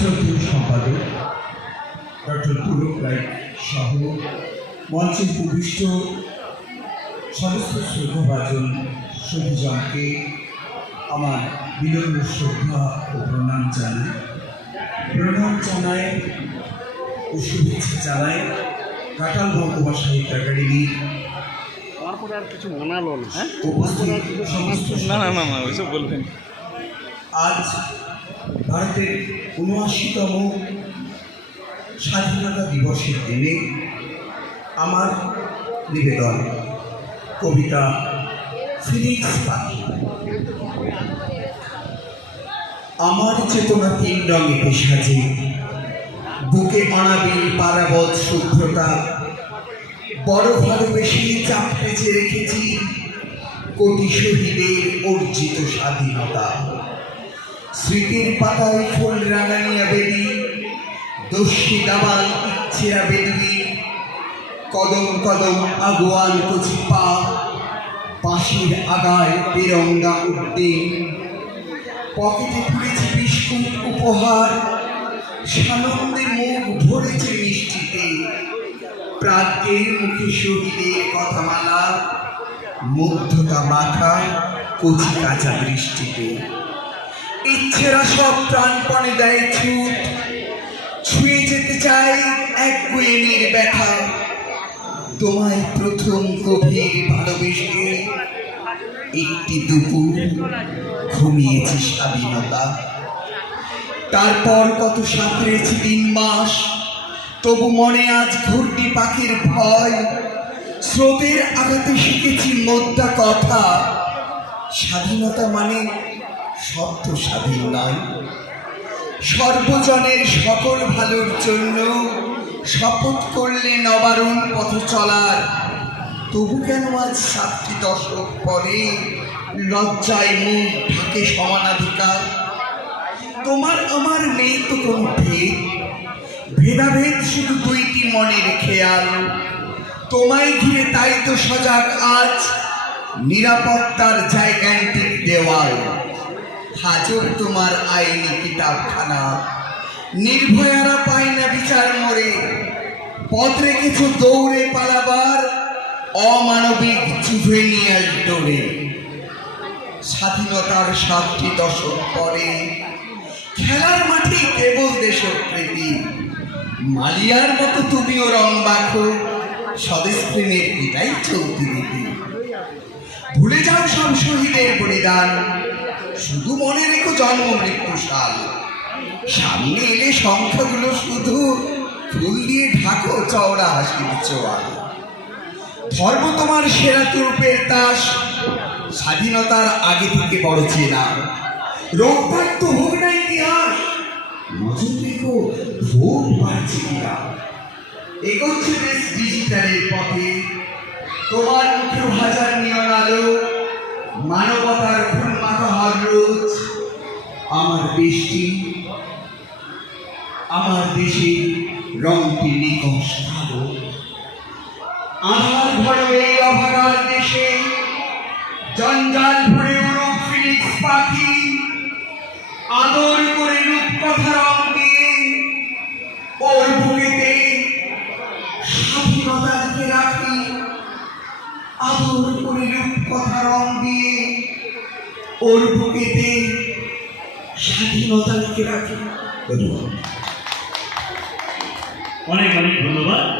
শ্রদ্ধেয় সম্পাদক ডক্টর পুলক রায় সহ মঞ্চে উপবিষ্ট সমস্ত শ্রদ্ধাভাজন সতীজনকে আমার বিনম্র শ্রদ্ধা ও প্রণাম জানাই। প্রণাম জানাই ও শুভেচ্ছা জানাই কাটাল বঙ্গমা সাহিত্য একাডেমির তারপরে আর কিছু মনালো না। হ্যাঁ না না না ওইসব বলবেন। আজ ভারতের উনআশিতম স্বাধীনতা দিবসের দিনে আমার নিবেদন কবিতা ফিনিক্স পাখি। আমার চেতনা তিন রঙে সাজে বুকে অনাবিল পারাবত শুভ্রতা। বড় ভালোবেসে চাপড়েছে রেখেছি কোটি শহীদের অর্জিত স্বাধীনতা। স্মৃতির পাতায় ফুল রাঙাইয়া বেদি দস্যি দাবাল ইচ্ছেরা বেদুই। কদম কদম আগুয়াল কচি পা, পাশের আগায় তিরঙ্গা উদ্দিন পকেটে পুড়েছে বিস্কুট উপহার, সানন্দে মুখ ভরেছে মিষ্টিতে। প্রাজ্ঞের মুখে শহীদের কথামালা, মুগ্ধতা মাথা কচি কাঁচা দৃষ্টিতে ইচ্ছেরা সব প্রাণপণে দেয় ছুট। ছুঁয়ে যেতে চাই এক কুয়েমির ব্যথা। তোমায় প্রথম গভীর ভালোবেসে একটি দুপুর ঘুমিয়েছি স্বাধীনতা। তারপর কত সাঁতরেছি তিন মাস, তবু মনে আজ ঘুরটি পাখির ভয়। স্রোতের আঘাতে শিখেছি মোদ্দা কথা। স্বাধীনতা মানে শব্দ স্বাধীন নয়। সর্বজনের সকল ভালোর জন্য শপথ করলে নবারণ পথ চলার। তবু কেন আজ সাতটি দশক পরে লজ্জায় মুখ ঢাকে সমানাধিকার? তোমার আমার নেই তো কোনো ভেদ। ভেদাভেদ শুধু দুইটি মনের খেয়াল। তোমায় ঘিরে তাই তো সজাগ আজ। নিরাপত্তার দেওয়াল হাজর তোমার আইনি কিতাবখানা। নির্ভয়ারা পায় না বিচার মরে। পথ রেখেছ দৌড়ে পালাবার। অমানবিক জুভেনিয়াল ডোরে। স্বাধীনতার সাতটি দশক পরে। খেলার মাঠে কেবল দেশপ্রীতি মালিয়ার মতো তুমিও রং মাখো স্বদেশ প্রেমের এটাই চলতি নীতি ভুলে যাও সব শহীদের বলিদান। শুধু মনে রেখো জন্ম, মৃত্যু, সাল। সামনে এলে সংখ্যাগুলো শুধু ফুল দিয়ে ঢাকো, চওড়া হাসির চোয়াল। ধর্ম তোমার সেরা তুরুপের তাস, স্বাধীনতার আগে থেকে বড় চেনা। রক্তাক্ত হোক না ইতিহাস, নজর রেখো ভোট বাড়ছে কিনা। এগোচ্ছে দেশ ডিজিটালের পথে, তোমার মুখে হাজার নিয়ন আলো, মানবতার দেশটি, আমার দেশের রংটি নিকশ কালো আধার ভরে এই অভাগার দেশে, জঞ্জাল ভরে উড়ুক পাখি, আদর করে রূপকথা রং দিয়ে ওর বুকেতে স্বাধীনতাকে রাখি, আদর করে রূপকথা রং দিয়ে ওর বুকেতে স্বাধীনতাকে রাখি। ধন্যবাদ। অনেক অনেক ধন্যবাদ।